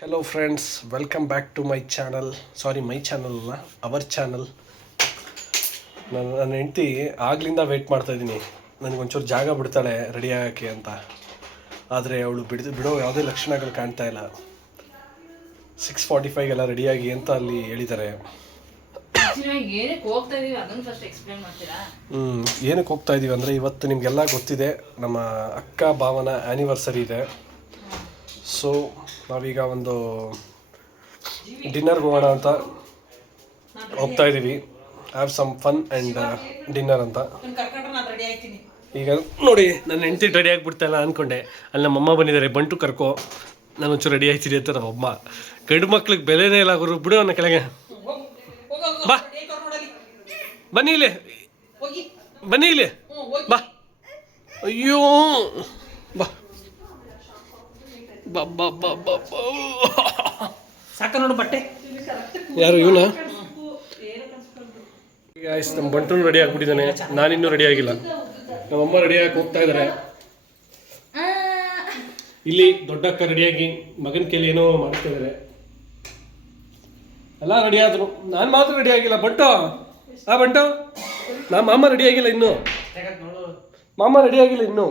Hello friends, welcome back to my channel. Sorry, my channel ಅಲ್ಲ, our channel. ನನ್ನ ಹೆಂಡ್ತಿ ಆಗ್ಲಿಂದ ವೆಯ್ಟ್ ಮಾಡ್ತಾಯಿದ್ದೀನಿ. ನನಗೊಂಚೂರು ಜಾಗ ಬಿಡ್ತಾಳೆ ರೆಡಿ ಆಗೋಕ್ಕೆ ಅಂತ. ಆದರೆ ಅವಳು ಬಿಡೋ ಯಾವುದೇ ಲಕ್ಷಣಗಳು ಕಾಣ್ತಾ ಇಲ್ಲ. 6:45 ರೆಡಿಯಾಗಿ ಅಂತ ಅಲ್ಲಿ ಹೇಳಿದ್ದಾರೆ. ಏನಕ್ಕೆ ಹೋಗ್ತಾ ಇದ್ದೀವಿ ಅಂದರೆ, ಇವತ್ತು ನಿಮಗೆಲ್ಲ ಗೊತ್ತಿದೆ, ನಮ್ಮ ಅಕ್ಕ ಭಾವನ ಆ್ಯನಿವರ್ಸರಿ ಇದೆ. ಸೊ ನಾವೀಗ ಒಂದು ಡಿನ್ನರ್ಗೆ ಹೋಗೋಣ ಅಂತ ಹೋಗ್ತಾ ಇದ್ದೀವಿ. Have some fun and dinner ಅಂತ. ಈಗ ನೋಡಿ, ನನ್ನ ಹೆಂಡತಿ ರೆಡಿ ಆಗಿಬಿಡ್ತಾಯಿಲ್ಲ ಅಂದ್ಕೊಂಡೆ. ಅಲ್ಲಿ ನಮ್ಮಮ್ಮ ಬಂದಿದ್ದಾರೆ, ಬಂಟು ಕರ್ಕೋ, ನಾನು ಒಂಚೂರು ರೆಡಿ ಆಗ್ತೀನಿ ಅಂತ ನಮ್ಮಮ್ಮ. ಗಂಡು ಮಕ್ಳಿಗೆ ಬೆಲೆನೇ ಇಲ್ಲ, ಅವರು ಬಿಡು ಅನ್ನೋ ಕೆಳಗೆ. ಬಾ ಬನ್ನಿ ಇಲ್ಲಿ, ಬನ್ನಿ ಇಲ್ಲಿ, ಬಾ. ಅಯ್ಯೋ, ಬಾ ಬಾ ಬಾ ಬಾ ಬಾ ಬಾ. ಸಾಕ ನೋಡು ಬಟ್ಟೆ. ಯಾರು ಇವನ? ಈಗ ನಮ್ಮ ಬಂಟು ರೆಡಿ ಆಗಿಬಿಟ್ಟಿದ್ದಾನೆ, ನಾನಿನ್ನೂ ರೆಡಿ ಆಗಿಲ್ಲ. ನಮ್ಮಮ್ಮ ರೆಡಿ ಆಗಿ ಹೋಗ್ತಾ ಇದ್ದಾರೆ. ಇಲ್ಲಿ ದೊಡ್ಡಕ್ಕ ರೆಡಿಯಾಗಿ ಮಗನ ಕೈಲಿ ಏನೋ ಮಾಡ್ತಾ ಇದ್ದಾರೆ. ಎಲ್ಲ ರೆಡಿ ಆದರು, ನಾನು ಮಾತ್ರ ರೆಡಿ ಆಗಿಲ್ಲ. ಬಂಟು, ಬಂಟು, ಮಾಮ ರೆಡಿ ಆಗಿಲ್ಲ ಇನ್ನು. ಮಾಮ ರೆಡಿ ಆಗಿಲ್ಲ ಇನ್ನು.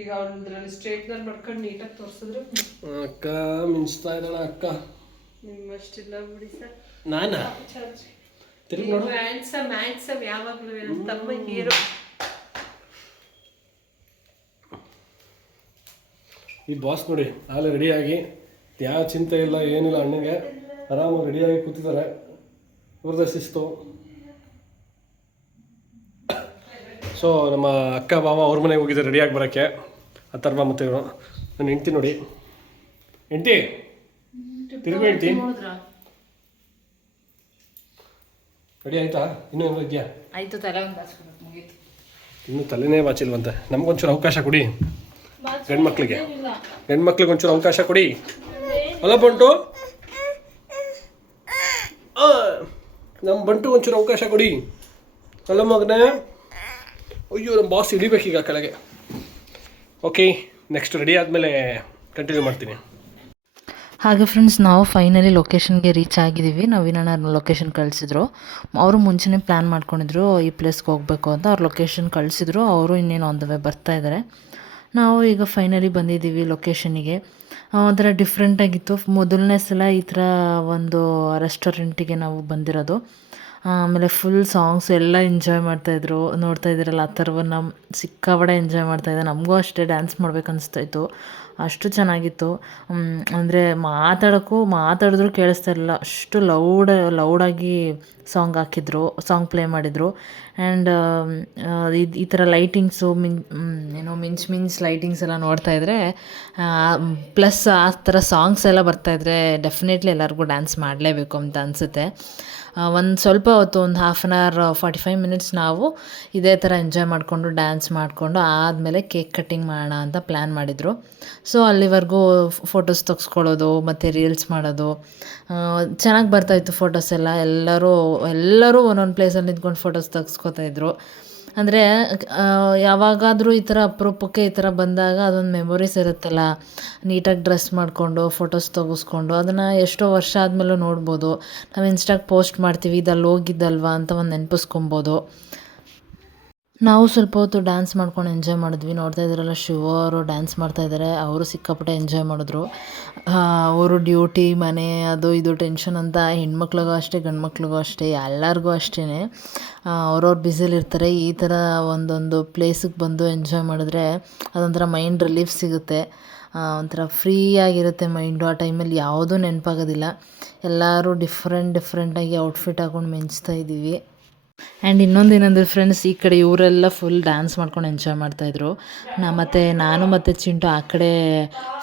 ಈಗ ಅವ್ರದ್ರಲ್ಲಿ ಸ್ಟ್ರೇಟ್ನರ್ ಮಾಡ್ಕೊಂಡು ನೀಟಾಗಿ ತೋರಿಸಿದ್ರೆ ಅಕ್ಕ ಮಿಂಚ್ತಾ ಇದ್ದಾಳ. ಅಕ್ಕ ನಿಮ್ಮಷ್ಟಿಲ್ಲ ಬಿಡಿ ಸರ್. ನಾನಾ ತಿರುಗಿ ನೋಡು. ಹ್ಯಾಂಡ್ಸಮ್ ಯಾವಾಗಲೂ ತಮ್ಮ ಹೀರೋ. ಈ ಬಾಸ್ ನೋಡಿ, ನಾಳೆ ರೆಡಿಯಾಗಿ, ಯಾವ ಚಿಂತೆ ಇಲ್ಲ ಏನಿಲ್ಲ, ಅಣ್ಣಗೆ ಆರಾಮಾಗಿ ರೆಡಿಯಾಗಿ ಕೂತಿದ್ದಾರೆ. ಇವ್ರದ್ದು ಶಿಸ್ತು. ಸೊ ನಮ್ಮ ಅಕ್ಕ ಬಾವ ಅವ್ರ ಮನೆಗೆ ಹೋಗಿದ್ದಾರೆ ರೆಡಿಯಾಗಿ ಬರೋಕ್ಕೆ. ಅಥರ್ವ ಮತ್ತು ಇವರು. ನನ್ನ ಹೆಂಡ್ತಿ ನೋಡಿ, ಹೆಂಡ್ತಿ ತಿರುಗು, ಹೆಂಡ್ತಿ ರೆಡಿ ಆಯ್ತಾ? ಇನ್ನೂ ಏನೋ ಇದೆಯಾ? ಆಯಿತು, ತಲೆ ಒಂದು ಮುಗೀತು. ಇನ್ನೂ ತಲೆನೇ ಬಾಚಿಲ್ವಂತೆ. ನಮಗೊಂಚೂರು ಅವಕಾಶ ಕೊಡಿ, ಗಂಡ್ಮಕ್ಳಿಗೆ ಒಂಚೂರು ಅವಕಾಶ ಕೊಡಿ. ಅಲ್ಲ ಬಂಟು, ನಮ್ಮ ಬಂಟು ಒಂಚೂರು ಅವಕಾಶ ಕೊಡಿ. ಅಲ್ಲ ಮಗನೇ. ಅಯ್ಯೋ, ನಮ್ಮ ಬಾಸ್ ಹಿಡಿಬೇಕೀಗ ಕೆಳಗೆ. ಓಕೆ, ನೆಕ್ಸ್ಟ್ ರೆಡಿ ಆದಮೇಲೆ ಕಂಟಿನ್ಯೂ ಮಾಡ್ತೀನಿ. ಹಾಗೆ ಫ್ರೆಂಡ್ಸ್, ನಾವು ಫೈನಲಿ ಲೊಕೇಶನ್ಗೆ ರೀಚ್ ಆಗಿದ್ದೀವಿ. ನವೀನಣ್ಣ ಲೊಕೇಶನ್ ಕಳಿಸಿದ್ರು. ಅವರು ಮುಂಚೆನೇ ಪ್ಲ್ಯಾನ್ ಮಾಡ್ಕೊಂಡಿದ್ರು ಈ ಪ್ಲೇಸ್ಗೆ ಹೋಗಬೇಕು ಅಂತ. ಅವ್ರು ಲೊಕೇಶನ್ ಕಳಿಸಿದ್ರು. ಅವರು ಇನ್ನೇನು ಆನ್ ದ ವೇ ಬರ್ತಾಯಿದ್ದಾರೆ. ನಾವು ಈಗ ಫೈನಲಿ ಬಂದಿದ್ದೀವಿ ಲೊಕೇಶನಿಗೆ. ಒಂಥರ ಡಿಫ್ರೆಂಟಾಗಿತ್ತು. ಮೊದಲನೇ ಸಲ ಈ ಥರ ಒಂದು ರೆಸ್ಟೋರೆಂಟಿಗೆ ನಾವು ಬಂದಿರೋದು. ಆಮೇಲೆ ಫುಲ್ ಸಾಂಗ್ಸ್ ಎಲ್ಲ ಎಂಜಾಯ್ ಮಾಡ್ತಾಯಿದ್ರು. ನೋಡ್ತಾ ಇದ್ದೀರಲ್ಲ, ಆ ಥರವನ್ನ ಸಿಕ್ಕಾಪಟ್ಟೆ ಎಂಜಾಯ್ ಮಾಡ್ತಾಯಿದ್ದೆ. ನಮಗೂ ಅಷ್ಟೇ ಡ್ಯಾನ್ಸ್ ಮಾಡ್ಬೇಕು ಅನಿಸ್ತಾಯಿತ್ತು, ಅಷ್ಟು ಚೆನ್ನಾಗಿತ್ತು. ಅಂದರೆ ಮಾತಾಡಿದ್ರು ಕೇಳಿಸ್ತಾ ಇರಲಿಲ್ಲ, ಅಷ್ಟು ಲೌಡಾಗಿ ಸಾಂಗ್ ಪ್ಲೇ ಮಾಡಿದರು. ಆ್ಯಂಡ್ ಈ ಥರ ಲೈಟಿಂಗ್ಸು ಮಿಂಚ್ ಲೈಟಿಂಗ್ಸ್ ಎಲ್ಲ ನೋಡ್ತಾಯಿದ್ರೆ, ಪ್ಲಸ್ ಆ ಥರ ಸಾಂಗ್ಸ್ ಎಲ್ಲ ಬರ್ತಾಯಿದ್ರೆ ಡೆಫಿನೆಟ್ಲಿ ಎಲ್ಲರಿಗೂ ಡ್ಯಾನ್ಸ್ ಮಾಡಲೇಬೇಕು ಅಂತ ಅನಿಸುತ್ತೆ. ಒಂದು ಸ್ವಲ್ಪ ಹೊತ್ತು, ಒಂದು 1/2 hour 45 minutes ನಾವು ಇದೇ ಥರ ಎಂಜಾಯ್ ಮಾಡಿಕೊಂಡು ಡ್ಯಾನ್ಸ್ ಮಾಡಿಕೊಂಡು ಆದಮೇಲೆ ಕೇಕ್ ಕಟ್ಟಿಂಗ್ ಮಾಡೋಣ ಅಂತ ಪ್ಲ್ಯಾನ್ ಮಾಡಿದರು. ಸೊ ಅಲ್ಲಿವರೆಗೂ ಫೋಟೋಸ್ ತೆಗೆಸ್ಕೊಳ್ಳೋದು ಮತ್ತು ರೀಲ್ಸ್ ಮಾಡೋದು ಚೆನ್ನಾಗಿ ಬರ್ತಾಯಿತ್ತು. ಫೋಟೋಸ್ ಎಲ್ಲರೂ ಒಂದೊಂದು ಪ್ಲೇಸಲ್ಲಿ ನಿಂತ್ಕೊಂಡು ಫೋಟೋಸ್ ತೆಗೆಸ್ಕೊತಾಯಿದ್ರು. ಅಂದರೆ ಯಾವಾಗಾದರೂ ಈ ಥರ ಅಪರೂಪಕ್ಕೆ ಈ ಥರ ಬಂದಾಗ ಅದೊಂದು ಮೆಮೊರೀಸ್ ಇರುತ್ತಲ್ಲ, ನೀಟಾಗಿ ಡ್ರೆಸ್ ಮಾಡಿಕೊಂಡು ಫೋಟೋಸ್ ತೆಗೆಸ್ಕೊಂಡು ಅದನ್ನು ಎಷ್ಟೋ ವರ್ಷ ಆದಮೇಲೂ ನೋಡ್ಬೋದು. ನಾವು ಇನ್ಸ್ಟಾಗೆ ಪೋಸ್ಟ್ ಮಾಡ್ತೀವಿ, ಇದಲ್ಲಿ ಹೋಗಿದ್ದಲ್ವಾ ಅಂತ ಒಂದು ನೆನಪಿಸ್ಕೊಬೋದು. ನಾವು ಸ್ವಲ್ಪ ಹೊತ್ತು ಡ್ಯಾನ್ಸ್ ಮಾಡ್ಕೊಂಡು ಎಂಜಾಯ್ ಮಾಡಿದ್ವಿ. ನೋಡ್ತಾ ಇದ್ದೀರಲ್ಲ, ಶಿವ ಅವರು ಡ್ಯಾನ್ಸ್ ಮಾಡ್ತಾಯಿದ್ದಾರೆ. ಅವರು ಸಿಕ್ಕಾಪಟ್ಟೆ ಎಂಜಾಯ್ ಮಾಡಿದ್ರು. ಅವರು ಡ್ಯೂಟಿ, ಮನೆ, ಅದು ಇದು ಟೆನ್ಷನ್ ಅಂತ ಹೆಣ್ಮಕ್ಳಿಗೂ ಅಷ್ಟೇ ಗಂಡು ಮಕ್ಳಿಗೂ ಅಷ್ಟೇ ಎಲ್ಲರಿಗೂ ಅಷ್ಟೇ ಅವ್ರವ್ರು ಬ್ಯುಸಿಲಿರ್ತಾರೆ. ಈ ಥರ ಒಂದೊಂದು ಪ್ಲೇಸಿಗೆ ಬಂದು ಎಂಜಾಯ್ ಮಾಡಿದ್ರೆ ಅದೊಂಥರ ಮೈಂಡ್ ರಿಲೀಫ್ ಸಿಗುತ್ತೆ. ಒಂಥರ ಫ್ರೀ ಆಗಿರುತ್ತೆ ಮೈಂಡು. ಆ ಟೈಮಲ್ಲಿ ಯಾವುದೂ ನೆನಪಾಗೋದಿಲ್ಲ. ಎಲ್ಲರೂ ಡಿಫ್ರೆಂಟಾಗಿ ಔಟ್ಫಿಟ್ ಹಾಕ್ಕೊಂಡು ಮಿಂಚ್ತಾ ಇದ್ದೀವಿ. ಆ್ಯಂಡ್ ಇನ್ನೊಂದೇನೆಂದರೆ ಫ್ರೆಂಡ್ಸ್, ಈ ಕಡೆ ಇವರೆಲ್ಲ ಫುಲ್ ಡ್ಯಾನ್ಸ್ ಮಾಡ್ಕೊಂಡು ಎಂಜಾಯ್ ಮಾಡ್ತಾಯಿದ್ರು. ನಾನು ಮತ್ತು ಚಿಂಟು ಆ ಕಡೆ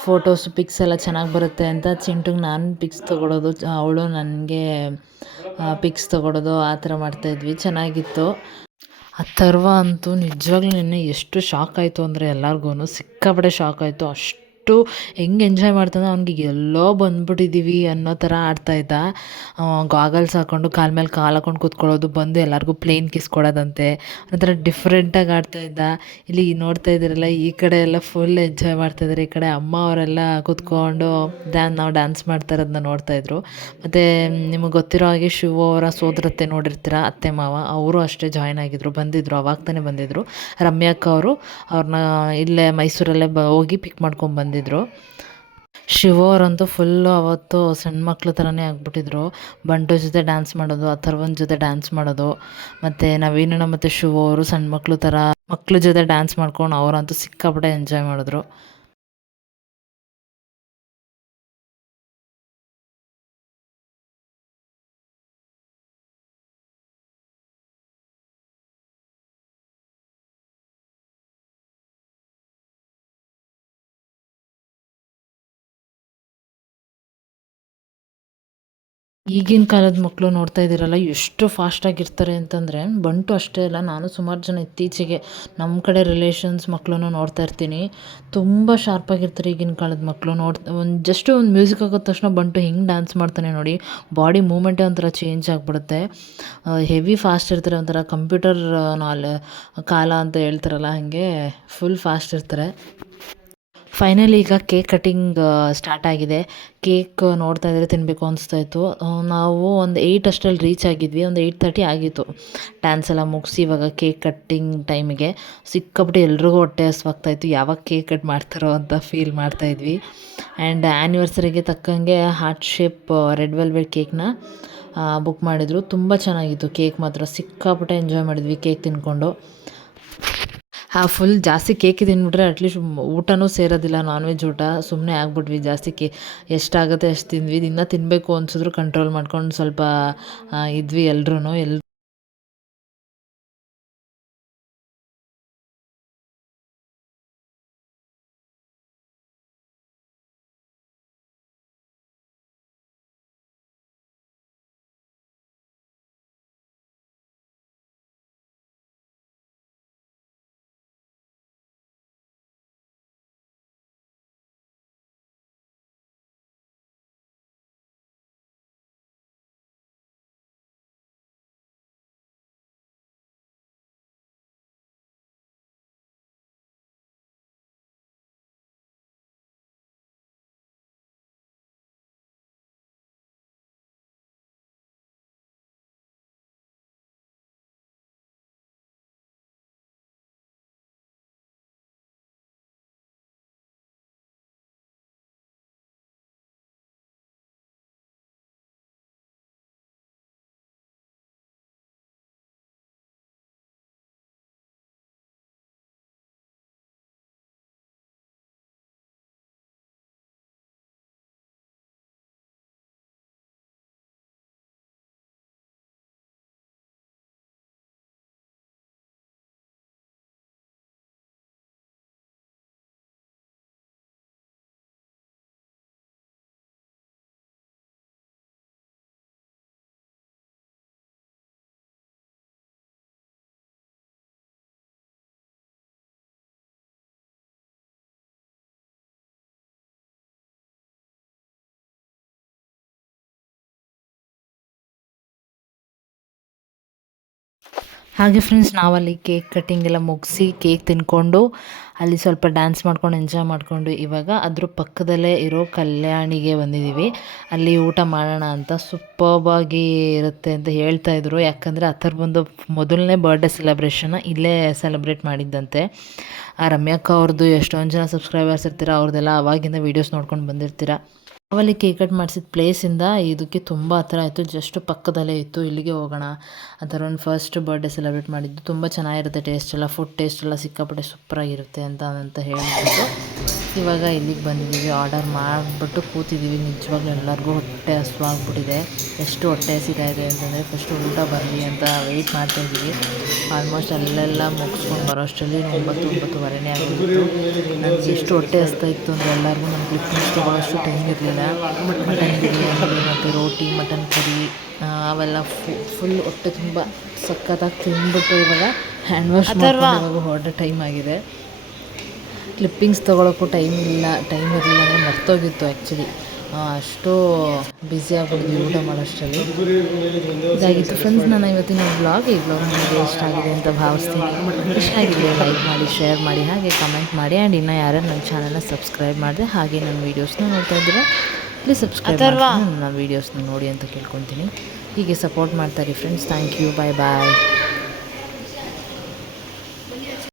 ಫೋಟೋಸ್ ಪಿಕ್ಸ್ ಎಲ್ಲ ಚೆನ್ನಾಗಿ ಬರುತ್ತೆ ಅಂತ ಚಿಂಟುಗೆ ನಾನು ಪಿಕ್ಸ್ ತೊಗೊಳೋದು, ಅವಳು ನನಗೆ ಪಿಕ್ಸ್ ತೊಗೊಳೋದು, ಆ ಥರ ಮಾಡ್ತಾಯಿದ್ವಿ. ಚೆನ್ನಾಗಿತ್ತು. ಅಥರ್ವ ಅಂತೂ ನಿಜವಾಗ್ಲೂ ನಿನ್ನೆ ಎಷ್ಟು ಶಾಕ್ ಆಯಿತು ಅಂದರೆ ಎಲ್ಲರಿಗೂ ಸಿಕ್ಕಾಪಟ್ಟೆ ಶಾಕ್ ಆಯಿತು. ಅಷ್ಟು ಎಷ್ಟು ಹೆಂಗೆ ಎಂಜಾಯ್ ಮಾಡ್ತಾನೆ, ಅವ್ನಿಗೆ ಎಲ್ಲೋ ಬಂದ್ಬಿಟ್ಟಿದ್ದೀವಿ ಅನ್ನೋ ಥರ ಆಡ್ತಾಯಿದ್ದ. ಗಾಗಲ್ಸ್ ಹಾಕ್ಕೊಂಡು ಕಾಲ ಮೇಲೆ ಕಾಲು ಹಾಕೊಂಡು ಕೂತ್ಕೊಳ್ಳೋದು, ಬಂದು ಎಲ್ಲರಿಗೂ ಪ್ಲೇನ್ ಕಿಸ್ ಕೊಡೋದಂತೆ, ಒಂಥರ ಡಿಫ್ರೆಂಟಾಗಿ ಆಡ್ತಾಯಿದ್ದ. ಇಲ್ಲಿ ನೋಡ್ತಾ ಇದ್ದೀರಲ್ಲ, ಈ ಕಡೆ ಎಲ್ಲ ಫುಲ್ ಎಂಜಾಯ್ ಮಾಡ್ತಾಯಿದ್ದಾರೆ. ಈ ಕಡೆ ಅಮ್ಮ ಅವರೆಲ್ಲ ಕೂತ್ಕೊಂಡು ನಾವು ಡ್ಯಾನ್ಸ್ ಮಾಡ್ತಾ ಇರೋದನ್ನ ನೋಡ್ತಾಯಿದ್ರು. ಮತ್ತು ನಿಮಗೆ ಗೊತ್ತಿರೋ ಹಾಗೆ ಶಿವು ಅವರ ಸೋದರತ್ತೆ ನೋಡಿರ್ತೀರ, ಅತ್ತೆ ಮಾವ, ಅವರು ಅಷ್ಟೇ ಜಾಯ್ನ್ ಆಗಿದ್ರು, ಬಂದಿದ್ದರು, ಅವಾಗ ತಾನೇ ಬಂದಿದ್ದರು. ರಮ್ಯಾಕ್ಕ ಅವರು ಅವ್ರನ್ನ ಇಲ್ಲೇ ಮೈಸೂರಲ್ಲೇ ಹೋಗಿ ಪಿಕ್ ಮಾಡ್ಕೊಂಡು ಬಂದಿದ್ದರು. ಶಿವು ಅವರಂತೂ ಫುಲ್ಲು ಅವತ್ತು ಸಣ್ಣ ಮಕ್ಳ ಥರನೇ ಆಗಿಬಿಟ್ಟಿದ್ರು. ಬಂಟು ಜೊತೆ ಡ್ಯಾನ್ಸ್ ಮಾಡೋದು, ಅಥರ್ವನ್ ಜೊತೆ ಡ್ಯಾನ್ಸ್ ಮಾಡೋದು, ಮತ್ತು ನವೀನಣ್ಣ ಮತ್ತು ಶಿವು ಅವರು ಸಣ್ಣ ಮಕ್ಳು ಥರ ಮಕ್ಳ ಜೊತೆ ಡ್ಯಾನ್ಸ್ ಮಾಡ್ಕೊಂಡು ಅವರಂತೂ ಸಿಕ್ಕಾಪಟ್ಟೆ ಎಂಜಾಯ್ ಮಾಡಿದ್ರು. ಈಗಿನ ಕಾಲದ ಮಕ್ಕಳು ನೋಡ್ತಾ ಇದ್ದೀರಲ್ಲ, ಎಷ್ಟು ಫಾಸ್ಟಾಗಿರ್ತಾರೆ ಅಂತಂದರೆ, ಬಂಟು ಅಷ್ಟೇ ಅಲ್ಲ, ನಾನು ಸುಮಾರು ಜನ ಇತ್ತೀಚೆಗೆ ನಮ್ಮ ಕಡೆ ರಿಲೇಷನ್ಸ್ ಮಕ್ಕಳನ್ನು ನೋಡ್ತಾ ಇರ್ತೀನಿ. ತುಂಬ ಶಾರ್ಪಾಗಿರ್ತಾರೆ ಈಗಿನ ಕಾಲದ ಮಕ್ಕಳು. ಜಸ್ಟ್ ಒಂದು ಮ್ಯೂಸಿಕ್ ಹಾಕಿದ ತಕ್ಷಣ ಬಂಟು ಹೆಂಗೆ ಡ್ಯಾನ್ಸ್ ಮಾಡ್ತಾನೆ ನೋಡಿ, ಬಾಡಿ ಮೂಮೆಂಟೇ ಒಂಥರ ಚೇಂಜ್ ಆಗಿಬಿಡುತ್ತೆ. ಹೆವಿ ಫಾಸ್ಟ್ ಇರ್ತಾರೆ, ಒಂಥರ ಕಂಪ್ಯೂಟರ್ ಕಾಲ ಅಂತ ಹೇಳ್ತಾರಲ್ಲ, ಹಾಗೆ ಫುಲ್ ಫಾಸ್ಟ್ ಇರ್ತಾರೆ. ಫೈನಲಿ ಈಗ ಕೇಕ್ ಕಟ್ಟಿಂಗ್ ಸ್ಟಾರ್ಟ್ ಆಗಿದೆ. ಕೇಕ್ ನೋಡ್ತಾ ಇದ್ದರೆ ತಿನ್ನಬೇಕು ಅನಿಸ್ತಾಯಿತ್ತು. ನಾವು ಒಂದು 8 ಅಷ್ಟರಲ್ಲಿ ರೀಚ್ ಆಗಿದ್ವಿ. ಒಂದು 8:30 ಆಗಿತ್ತು ಡ್ಯಾನ್ಸ್ ಎಲ್ಲ ಮುಗಿಸಿ. ಇವಾಗ ಕೇಕ್ ಕಟ್ಟಿಂಗ್ ಟೈಮಿಗೆ ಸಿಕ್ಕಾಪಟ್ಟೆ ಎಲ್ರಿಗೂ ಹೊಟ್ಟೆ ಹಸ್ವಾಗ್ತಾಯಿತ್ತು, ಯಾವಾಗ ಕೇಕ್ ಕಟ್ ಮಾಡ್ತಾರೋ ಅಂತ ಫೀಲ್ ಮಾಡ್ತಾಯಿದ್ವಿ. ಆ್ಯಂಡ್ ಆ್ಯನಿವರ್ಸರಿಗೆ ತಕ್ಕಂಗೆ ಹಾರ್ಟ್ ಶೇಪ್ ರೆಡ್ ವೆಲ್ವೆಟ್ ಕೇಕ್ನ ಬುಕ್ ಮಾಡಿದರು. ತುಂಬ ಚೆನ್ನಾಗಿತ್ತು ಕೇಕ್, ಮಾತ್ರ ಸಿಕ್ಕಾಪಟ್ಟೆ ಎಂಜಾಯ್ ಮಾಡಿದ್ವಿ ಕೇಕ್ ತಿಂದ್ಕೊಂಡು. ಫುಲ್ ಜಾಸ್ತಿ ಕೇಕ್ ತಿಂದ್ಬಿಟ್ರೆ ಅಟ್ಲೀಸ್ಟ್ ಊಟನೂ ಸೇರೋದಿಲ್ಲ, ನಾನ್ ವೆಜ್ ಊಟ. ಸುಮ್ಮನೆ ಆಗ್ಬಿಟ್ವಿ, ಜಾಸ್ತಿ ಎಷ್ಟಾಗುತ್ತೆ ಅಷ್ಟು ತಿಂದ್ವಿ. ಇನ್ನೂ ತಿನ್ನಬೇಕು ಅನ್ಸಿದ್ರು ಕಂಟ್ರೋಲ್ ಮಾಡ್ಕೊಂಡು ಸ್ವಲ್ಪ ಇದ್ವಿ ಎಲ್ರೂ. ಹಾಗೆ ಫ್ರೆಂಡ್ಸ್, ನಾವಲ್ಲಿ ಕೇಕ್ ಕಟ್ಟಿಂಗ್ ಎಲ್ಲ ಮುಗಿಸಿ ಕೇಕ್ ತಿನ್ಕೊಂಡು ಅಲ್ಲಿ ಸ್ವಲ್ಪ ಡ್ಯಾನ್ಸ್ ಮಾಡ್ಕೊಂಡು ಎಂಜಾಯ್ ಮಾಡಿಕೊಂಡು ಇವಾಗ ಅದ್ರ ಪಕ್ಕದಲ್ಲೇ ಇರೋ ಕಲ್ಯಾಣಿಗೆ ಬಂದಿದ್ದೀವಿ. ಅಲ್ಲಿ ಊಟ ಮಾಡೋಣ ಅಂತ. ಸೂಪರ್ಬಾಗಿ ಇರುತ್ತೆ ಅಂತ ಹೇಳ್ತಾಯಿದ್ರು. ಯಾಕಂದರೆ ಬಂದು ಮೊದಲನೇ ಬರ್ಡೇ ಸೆಲೆಬ್ರೇಷನ್ನ ಇಲ್ಲೇ ಸೆಲೆಬ್ರೇಟ್ ಮಾಡಿದ್ದಂತೆ. ರಮ್ಯಾಕ್ಕ ಅವ್ರದ್ದು ಎಷ್ಟೊಂದು ಜನ ಸಬ್ಸ್ಕ್ರೈಬರ್ಸ್ ಇರ್ತೀರ, ಅವ್ರದ್ದೆಲ್ಲ ಆವಾಗಿಂದ ವೀಡಿಯೋಸ್ ನೋಡ್ಕೊಂಡು ಬಂದಿರ್ತೀರ. ನಾವಲ್ಲಿ ಕೇಕ್ ಕಟ್ ಮಾಡಿಸಿದ ಪ್ಲೇಸಿಂದ ಇದಕ್ಕೆ ತುಂಬ ಹತ್ರ ಆಯಿತು, ಜಸ್ಟ್ ಪಕ್ಕದಲ್ಲೇ ಇತ್ತು. ಇಲ್ಲಿಗೆ ಹೋಗೋಣ ಆ ಒಂದು ಫಸ್ಟ್ ಬರ್ಡೇ ಸೆಲೆಬ್ರೇಟ್ ಮಾಡಿದ್ದು. ತುಂಬ ಚೆನ್ನಾಗಿರುತ್ತೆ ಟೇಸ್ಟ್ ಎಲ್ಲ, ಫುಡ್ ಟೇಸ್ಟ್ ಎಲ್ಲ ಸಿಕ್ಕಾಪಟ್ಟೆ ಸೂಪರಾಗಿರುತ್ತೆ ಅಂತ ಹೇಳಿಬಿಟ್ಟು ಇವಾಗ ಇಲ್ಲಿಗೆ ಬಂದಿದ್ದೀವಿ. ಆರ್ಡರ್ ಮಾಡಿಬಿಟ್ಟು ಕೂತಿದ್ದೀವಿ. ನಿಜವಾಗ್ಲೂ ಎಲ್ಲರಿಗೂ ಹೊಟ್ಟೆ ಹಸಿವಾಗ್ಬಿಟ್ಟಿದೆ. ಎಷ್ಟು ಹೊಟ್ಟೆ ಹಸಿತಾಯಿದೆ ಅಂತಂದರೆ ಫಸ್ಟು ಊಟ ಬರಲಿ ಅಂತ ವೆಯ್ಟ್ ಮಾಡ್ತಾಯಿದ್ದೀವಿ. ಆಲ್ಮೋಸ್ಟ್ ಅಲ್ಲೆಲ್ಲ ಮುಗಿಸ್ಕೊಂಡು ಬರೋಷ್ಟರಲ್ಲಿ 9-9:30 ಆಗಿಬಿಟ್ಟು ನನಗೆ ಎಷ್ಟು ಹೊಟ್ಟೆ ಹಸ್ತಾ ಇತ್ತು ಅಂದರೆ ಎಲ್ಲರಿಗೂ ನನ್ನ ಕ್ಲಿಪ್ಪಿಂಗ್ಸ್ ತೊಗೊಳ್ಳೋಷ್ಟು ಟೈಮ್ ಇರಲಿಲ್ಲ. ಮಟನ್ ಬಿರಿಯಾನಿ ಮತ್ತು ರೋಟಿ, ಮಟನ್ ಕರಿ ಅವೆಲ್ಲ ಫುಲ್ ಹೊಟ್ಟೆ ತುಂಬ ಸಖತ್ತಾಗಿ ತಿಂದ್ಬಿಟ್ಟು ಇವಾಗ ಹ್ಯಾಂಡ್ ವಾಶ್ ಮಾಡ್ಕೊಂಡು ಇವಾಗ ಹೊರಡೋ ಟೈಮ್ ಆಗಿದೆ. ಕ್ಲಿಪ್ಪಿಂಗ್ಸ್ ತೊಗೊಳಕ್ಕೂ ಟೈಮ್ ಇರಲಿಲ್ಲ ಅಂದರೆ ಮರ್ತೋಗಿತ್ತು ಆ್ಯಕ್ಚುಲಿ. ಅಷ್ಟು ಬ್ಯುಸಿ ಆಗ್ಬಿಟ್ಟಿದ್ವಿ ಊಟ ಮಾಡೋಷ್ಟರಲ್ಲಿ. ಇದಾಗಿತ್ತು ಫ್ರೆಂಡ್ಸ್ ನನ್ನ ಇವತ್ತಿನ ವ್ಲಾಗ್. ಈ ವ್ಲಾಗ್ ನಿಮಗೆ ಇಷ್ಟ ಆಗಿದೆ ಅಂತ ಭಾವಿಸ್ತೀನಿ. ಇಷ್ಟ ಆಗಿದ್ರೆ ಲೈಕ್ ಮಾಡಿ, ಶೇರ್ ಮಾಡಿ, ಹಾಗೆ ಕಮೆಂಟ್ ಮಾಡಿ. ಆ್ಯಂಡ್ ಇನ್ನೂ ಯಾರು ನನ್ನ ಚಾನಲ್ನ ಸಬ್ಸ್ಕ್ರೈಬ್ ಮಾಡಿದೆ ಹಾಗೆ ನನ್ನ ವೀಡಿಯೋಸ್ನ ನೋಡ್ತಾ ಇದ್ದೀರಾ, ಪ್ಲೀಸ್ ಸಬ್ಸ್ಕ್ರೈಬ್ ಮಾಡಿ ನನ್ನ ವೀಡಿಯೋಸ್ನ ನೋಡಿ ಅಂತ ಕೇಳ್ಕೊತೀನಿ. ಹೀಗೆ ಸಪೋರ್ಟ್ ಮಾಡ್ತಾರೆ friends. Thank you, bye bye.